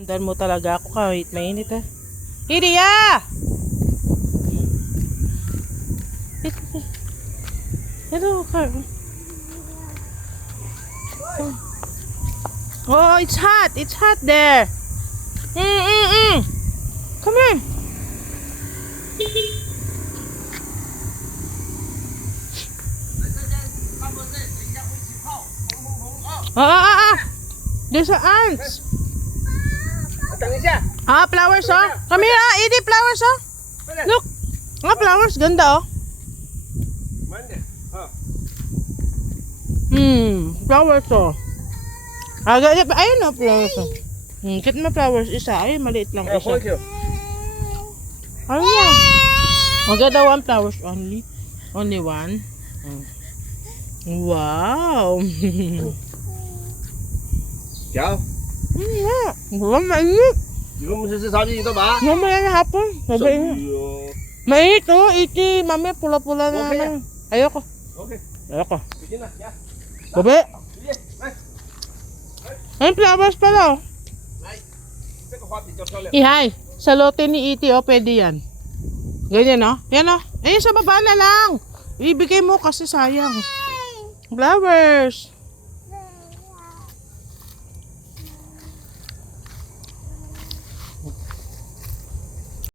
Sundan mo talaga ako kahit mainit eh. Hiria! Hello, car. Oh, it's hot. It's hot there. Come here. There's an ants. Flowers oh. Come here eat the flowers oh. Look. Flowers ganda oh. Flowers oh. Ayun oh, flowers oh. Kit mo flowers isa. Ay, maliit lang isa. Ayun na. Maganda one flowers only. Only one. Wow. Chào. Wow, mainit. Chị có muốn sao gì đó bà? Mamaya na hapon. Mainit oh. Iti, mami, pula-pula na naman. Ayoko. Okay. Ayoko. Sige na. Yeah. Babe. Sige. Ayun, flowers pala oh. Ihay, sa lote ni Iti oh, pwede yan. Ganyan oh. Yan oh. Ayun, sa baba na lang. Ibigay mo kasi sayang. Flowers.